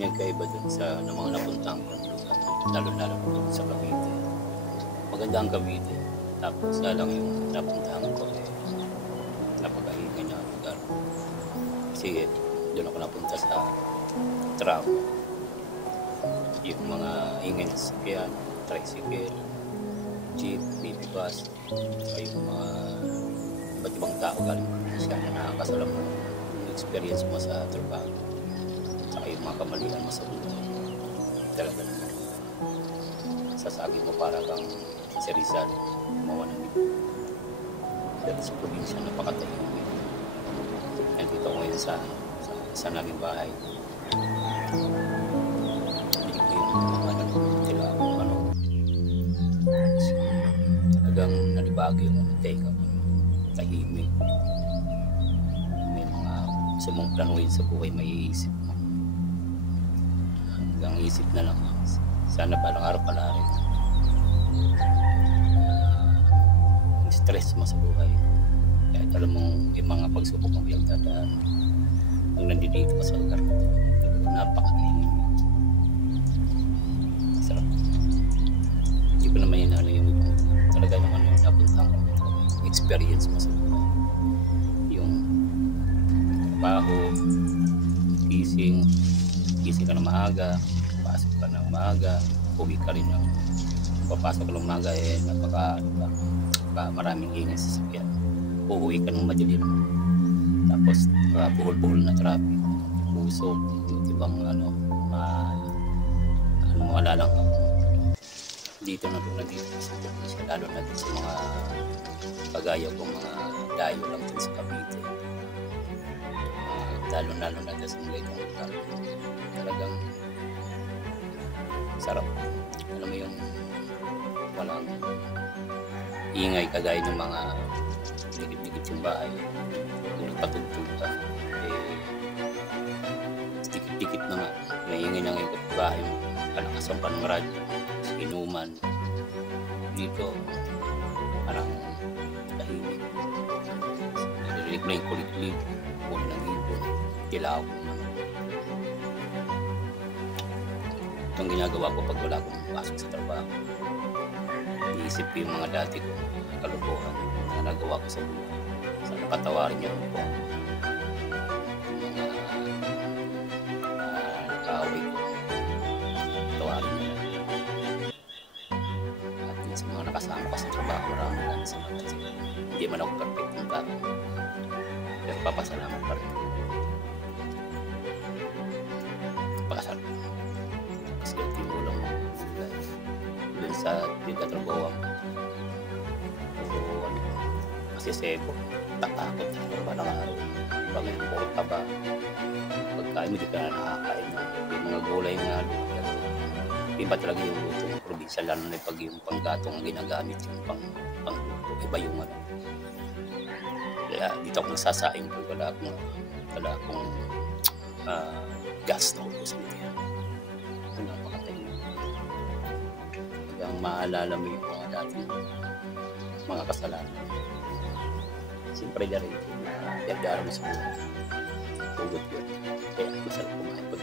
pinagkaiba dun sa ng mga napuntahan ko, lalo-lalo dun sa Cavite. Maganda ang Cavite. Tapos lang yung napuntahan ko, napakaingay na lugar. Kasi doon ako napunta sa tram. Yung mga ingay na sasakyan, tricycle, jeep, baby bus, saka yung mga iba't ibang tao galing probinsya na nakakasalam mo yung experience mo sa trabaho, saka yung mga kamalian mo sa buhay. Talaga naman sasagi mo para kang si Rizal, gumawa ng libro. Dahil sa probinsya, napakatahimik. Nandito ko ngayon sa naming bahay. Hindi ko yung tila ako, talagang nalibagi yung teka ko. Tahimik. May mga gusto mong planuhin sa buhay, may iisip mo. Hanggang isip na lang. Sana palang araw pala rin. Yung stress mo sa buhay. Kahit alam mo yung mga pagsubok ang biyang dadaan. Pag nandito ka sa lugar na ito, napakatahimik. Sarap. Hindi ko naman yun yung talaga naman yung napuntang experience mo sa buhay. Yung trabaho, gising ka na maaga, pasok ka na maaga, uwi ka rin ng papasok ka ng maaga, napaka maraming ingay sa sasakyan. Uuwi ka ng madilim. Tapos buhol-buhol na traffic, busog, ibang alalang ka. Dito na doon nandito sa probinsya, lalo na din sa mga kagaya ko, mga dayo lang din sa Cavite. Lalo na din sa mga itong lugar. Talagang sarap. Alam mo yung walang ingay kagaya ng mga dikit-dikit yung bahay. Kung nagpatugtog ka, dikit-dikit na nga. May ingay na ngayon sa bahay mo. Kalakasan pa ng radyo, inuman. Dito, parang tahimik. Narinig na yung kulit-kulit, huwag ng ibon, kilaw. Itong ginagawa ko pag wala akong pasok sa trabaho. Iisip ko yung mga dati ko, kalukuhan na nagawa ko sa buhay. Sana patawarin niyo po. Yung mga nakaaway ko, patawarin niyo. At yun sa mga nakasama ko sa trabaho, maraming salamat sila. Hindi man ako perfect ng tao, pero papasalamat pa rin. Pakasalamat. Kasi tinulang mo dun sa pagkatrabaho kasi sebo, tatakot na ba ng araw. Diba may porta ba? Pagkain mo, di ka na nakakain mo. Yung mga gulay nga, iba talaga yung luto ng probinsya, lalo na pag yung panggatong ang ginagamit, yung pangluto, iba yung ano. Kaya dito ako nasasaing ko, wala akong gas na ubos mo yan. Ito napakatayin. Hanggang maalala mo yung mga dating mga kasalanan. Siyempre na rin, yagdara mo sa buhay. Hugot yun. Kaya masarap kumain pag